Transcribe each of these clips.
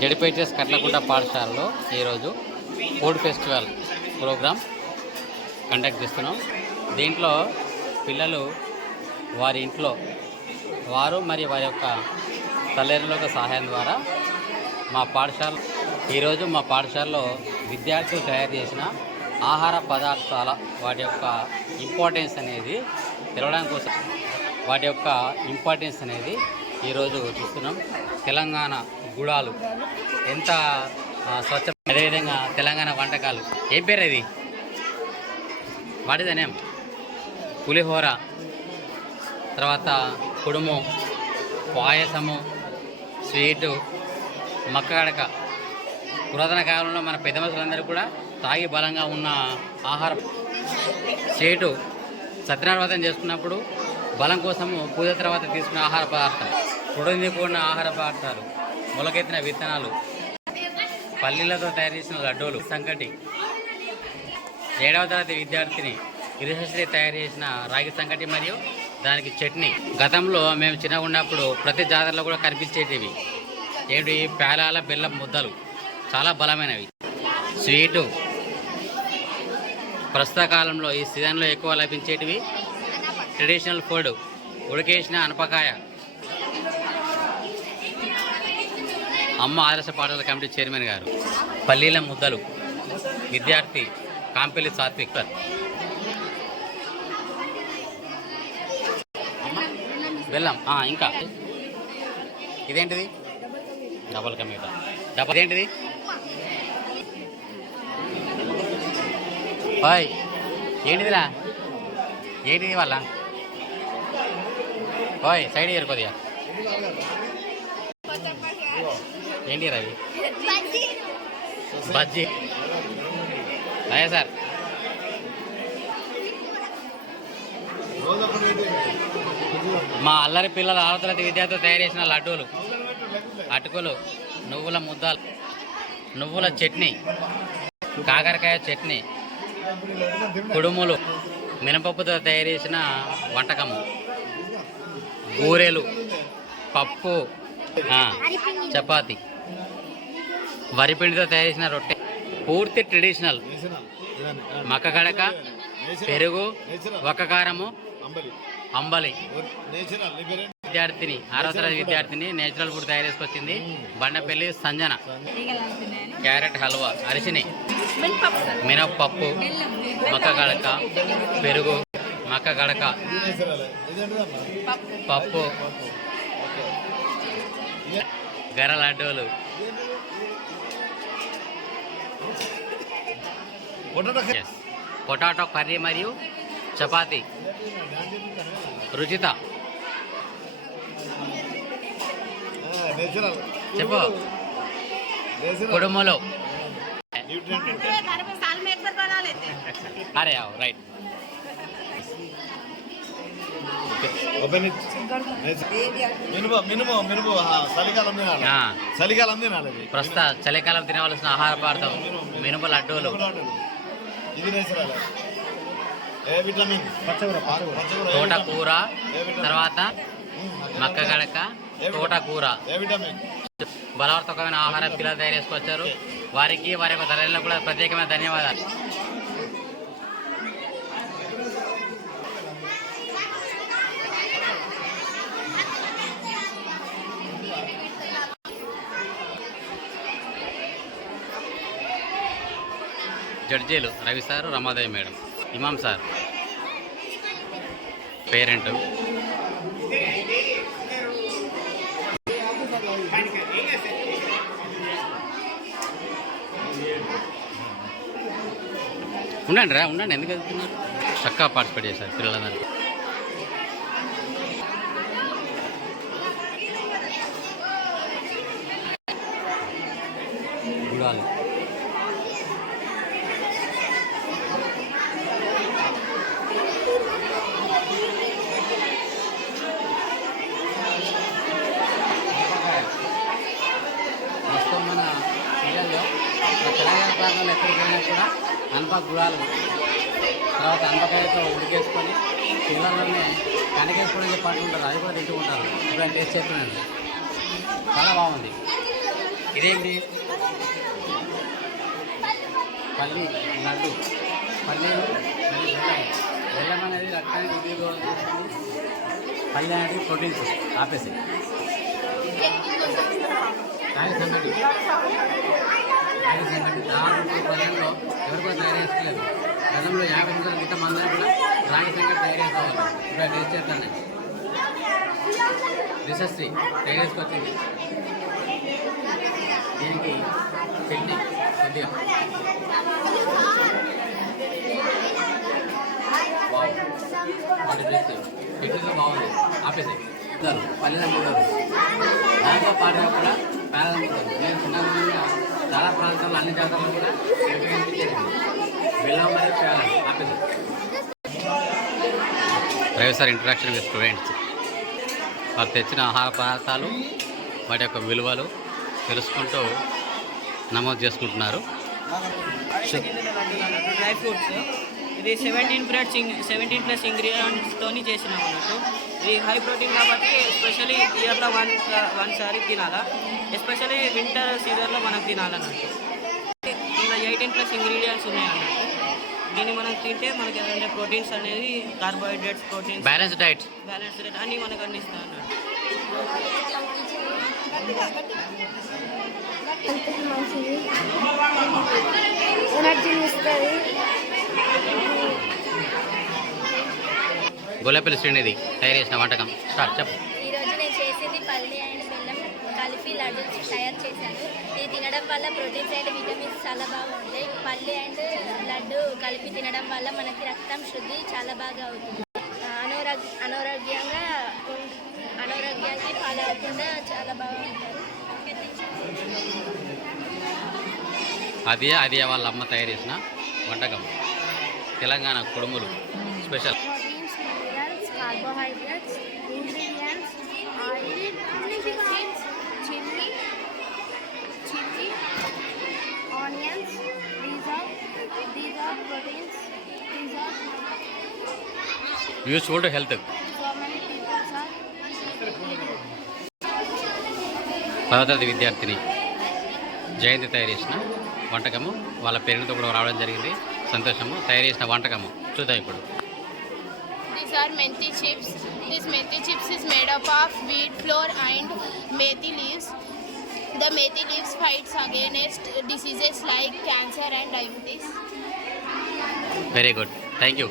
జడిపేటెస్ కట్లకుంట పాఠశాలలో ఈరోజు food festival programme conduct చేస్తున్నాం. దీంట్లో పిల్లలు వారి ఇంట్లో వారు మరియు వారి యొక్క తల్లిదండ్రుల సహాయం ద్వారా మా పాఠశాల ఈరోజు మా పాఠశాలలో విద్యార్థులు తయారు చేసిన ఆహార పదార్థాల వాటి యొక్క ఇంపార్టెన్స్ అనేది తెలవడానికి కోసం వాటి యొక్క ఇంపార్టెన్స్ అనేది ఈరోజు చూస్తున్నాం. తెలంగాణ గుడాలు. ఎంత స్వచ్ఛ అదేవిధంగా తెలంగాణ వంటకాలు. ఏం పేరు ఇది? What name pulihora. తర్వాత కుడుము పాయసము స్వీటు మక్కగడక. పురాతన కాలంలో మన పెద్ద మనుషులందరూ కూడా తాగి బలంగా ఉన్న ఆహార. స్వీటు సత్యనారాయణ చేసుకున్నప్పుడు బలం కోసము పూజ తర్వాత తీసుకున్న ఆహార పదార్థం. పుడని కూడిన ఆహార పదార్థాలు మొలకెత్తిన విత్తనాలు పల్లీలతో తయారు చేసిన లడ్డూలు సంకటి. ఏడవ తరగతి విద్యార్థిని గృహశ్రీ తయారు చేసిన రాగి సంకటి మరియు దానికి చట్నీ. గతంలో మేము చిన్నగా ఉన్నప్పుడు ప్రతి జాతరలో కూడా కనిపించేటివి. ఏమిటి? పేలాల బెల్లం ముద్దలు. చాలా బలమైనవి. స్వీటు. ప్రస్తుత కాలంలో ఈ సీజన్లో ఎక్కువ లభించేటివి ట్రెడిషనల్ ఫుడ్. ఉడికేసిన అనపకాయ. అమ్మ ఆదర్శ పాఠశాల కమిటీ చైర్మన్ గారు పల్లీల ముద్దలు విద్యార్థి కాంపెల్లి సాత్విక్ సార్. వెళ్ళాం. ఆ, ఇంకా. ఇదేంటిది? డబల్ కమీట డబల్ ఏంటిది హాయ్ ఏంటిదిరా? ఏంటిది వాళ్ళ హాయ్ సైడ్ ఇయర్ కొద్దిగా. ఏంటి రవి బజ్జీ. అయ్యా సార్. మా అల్లరి పిల్లల ఆడతలతి విద్యార్థులు తయారు చేసిన లడ్డూలు అటుకులు నువ్వుల ముద్దలు నువ్వుల చట్నీ కాకరకాయ చట్నీ కుడుములు మినపప్పుతో తయారు చేసిన వంటకము బూరెలు పప్పు చపాతి. వరిపిండితో తయారు చేసిన రొట్టె. పూర్తి ట్రెడిషనల్. మక్క గడక పెరుగు ఒక్క కారము అంబలి. విద్యార్థిని ఆరో తరగతి విద్యార్థిని నేచురల్ ఫుడ్ తయారు చేసుకొచ్చింది బండపల్లి సంజన. క్యారెట్ హల్వా అరిసిని. మినప్పప్పు మక్క గడక పెరుగు మక్క గడక పప్పు. గర లాంటివాళ్ళు పొటాటో కర్రీ మరియు చపాతి. రుచిత. చెప్పు. కుటుంబంలో అరే రైట్. చలికాలం తినాలి. ప్రస్తుత చలికాలం తినవలసిన ఆహార పదార్థం మినుము లడ్డూలు. తోటకూర? తర్వాత మక్క గడక తోటకూర బలవర్తకమైన ఆహారం పిల్లలు తయారు చేసుకొచ్చారు. వారికి వారి యొక్క తల్లిదండ్రులకు కూడా ప్రత్యేకమైన ధన్యవాదాలు. జడ్జీలు Ravi sir Ramadevi madam Imam sir. Parent. ఉండండి రా ఉండండి. ఎందుకు వెళ్తున్నారు చక్కగా పార్టిసిపేట్ చేశారు పిల్లలందరికీ గుడాలు ప్రస్తుతం మన పిల్లల్లో మన తెలంగాణ ప్రాంతంలో ఎక్కడికి వెళ్ళినా కూడా అనప గుడాలు తర్వాత అనపకాయతో ఉడికేసుకొని పిల్లల్లోనే కనకేసుకొని చెప్పి ఉంటారు అది కూడా తింటూ ఉంటారు ఇప్పుడు టేస్ట్ చెప్పినండి చాలా బాగుంది. ఇదేంటి? పల్లి లడ్డు. పల్లీలు మరియు బెల్లం. అనేది రక్తానికి ఉపయోగపడుతుంది పల్లి అనేది ప్రోటీన్స్ ఆపేసి రాగి సంగటి రాగి సంగటి దాదాపు బెల్లంలో ఎవరికో తయారు చేసుకోలేదు బెల్లంలో యాభై నిమిషాల క్రితం అందరూ కూడా సంగటి తయారు చేసుకోవాలి. ఇప్పుడు టేస్ట్ చేస్తాను. రిసెస్సి తయారు చేసుకొచ్చింది దీనికి చట్నీ కొద్దిగా. వాటి టేస్ట్ చట్నీలో బాగుంది. ఆపేసి పల్లెలు దాంతో పాటుగా కూడా చాలా ప్రాంతాల్లో అన్ని జాతరలో కూడా ఇంట్రాక్షన్ విత్ స్టూడెంట్స్. వారు తెచ్చిన ఆహార పదార్థాలు వాటి యొక్క విలువలు తెలుసుకుంటూ నమోదు చేసుకుంటున్నారు. డ్రై ఫ్రూట్స్ ఇది సెవెంటీన్ ప్లస్ సెవెంటీన్ ప్లస్ ఇంగ్రీడియంట్స్తోని చేసినాం అన్నట్టు. ఇది హై ప్రోటీన్ కాబట్టి ఎస్పెషలీ ఇయర్లో వన్ వన్ సారి తినాలా? ఎస్పెషలీ వింటర్ సీజన్లో మనం తినాలన్నట్టు. ఇలా ఎయిటీన్ ప్లస్ ఇంగ్రీడియంట్స్ ఉన్నాయి అన్నట్టు దీన్ని మనం తింటే మనకి ఏంటంటే ప్రోటీన్స్ అనేది carbohydrates proteins balance diet balance rate అన్నీ మనకు అందిస్తాయి అన్నట్టు ఎనర్జీని ఇస్తుంది గొల్లపల్లి శ్రేణిది తయారు చేసిన వంటకం. స్టార్ట్ చెప్పు. ఈరోజు నేను చేసింది పల్లి అండ్ బెల్లం కలిపి లడ్డు తయారు చేశాను. ఇది తినడం వల్ల ప్రోటీన్స్ అండ్ విటమిన్స్ చాలా బాగుంటాయి. పల్లి అండ్ లడ్డు కలిపి తినడం వల్ల మనకి రక్తం శుద్ధి చాలా బాగా అవుతుంది. అనారోగ్య అనారోగ్యంగా అనారోగ్యానికి పాలవకుండా చాలా బాగుంటారు అది అది వాళ్ళ అమ్మ తయారు చేసిన వంటకం. తెలంగాణ కుడుములు special. Carbohydrates ingredients oil chilli chilli onions these are these are proteins these are useful to health so many peoples are పదవ తరగతి విద్యార్థిని జయంతి తయారు చేసిన వంటకము వాళ్ళ పేరెంట్తో కూడా రావడం జరిగింది సంతోషము తయారు చేసిన వంటకము చూద్దాం ఇప్పుడు These are methi chips. This methi chips is made up of wheat flour and methi leaves. The methi leaves fights against diseases like cancer and diabetes. Very good thank you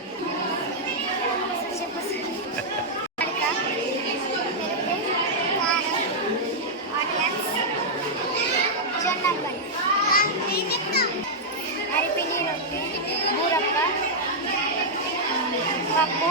అరిపిండి రొట్టె బూరప్ప పప్పు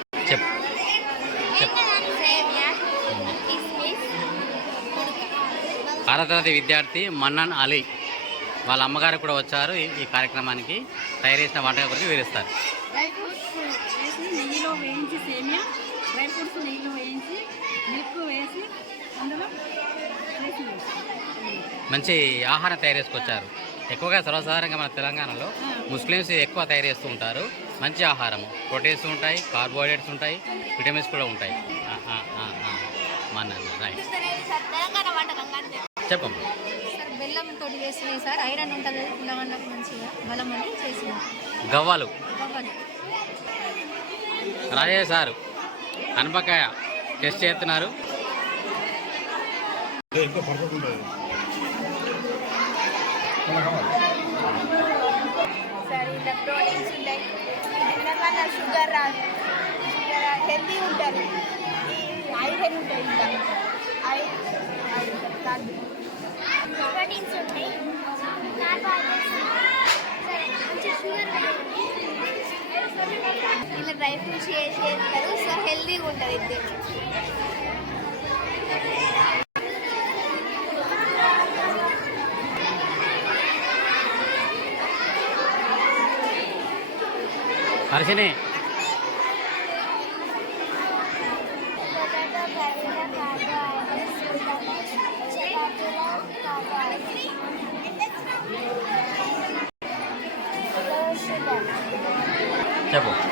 ఆరో విద్యార్థి మన్నన్ అలీ. వాళ్ళ అమ్మగారు కూడా వచ్చారు ఈ- కార్యక్రమానికి. తయారు చేసిన వంటకం గురించి వివరిస్తారు. డ్రై ఫ్రూట్స్ వేసి నెయ్యిలో వేయించి సేమియా డ్రై ఫ్రూట్స్ నెయ్యిలో వేయించి మిల్క్ వేసి అందులో వేసి మంచి ఆహారం తయారు చేసుకొచ్చారు. ఎక్కువగా సర్వసాధారణంగా మన తెలంగాణలో ముస్లిమ్స్ ఎక్కువ తయారు చేస్తూ ఉంటారు. మంచి ఆహారం. ప్రోటీన్స్ ఉంటాయి కార్బోహైడ్రేట్స్ ఉంటాయి విటమిన్స్ కూడా ఉంటాయి. మన్నన్ రైట్. చెప్పమ్మా. సార్ చేసినాయి సార్. ఐరన్ ఉంటుంది మంచిగా. బలం గవ్వలు. గవ్వలు. రాజయ్య సారు అనపకాయ టెస్ట్ చేస్తున్నారు. సార్ ఇలా ప్రోటీన్స్ ఉంటాయి. తినడం వల్ల షుగర్ రాదు షుగర్ హెల్తీ ఉంటుంది. ఐరన్ ఇంకా. ఇలా డ్రై ఫ్రూట్స్ చేసి చేస్తారు సో హెల్తీగా ఉంటుంది ఇది అర్చనే చెప్పు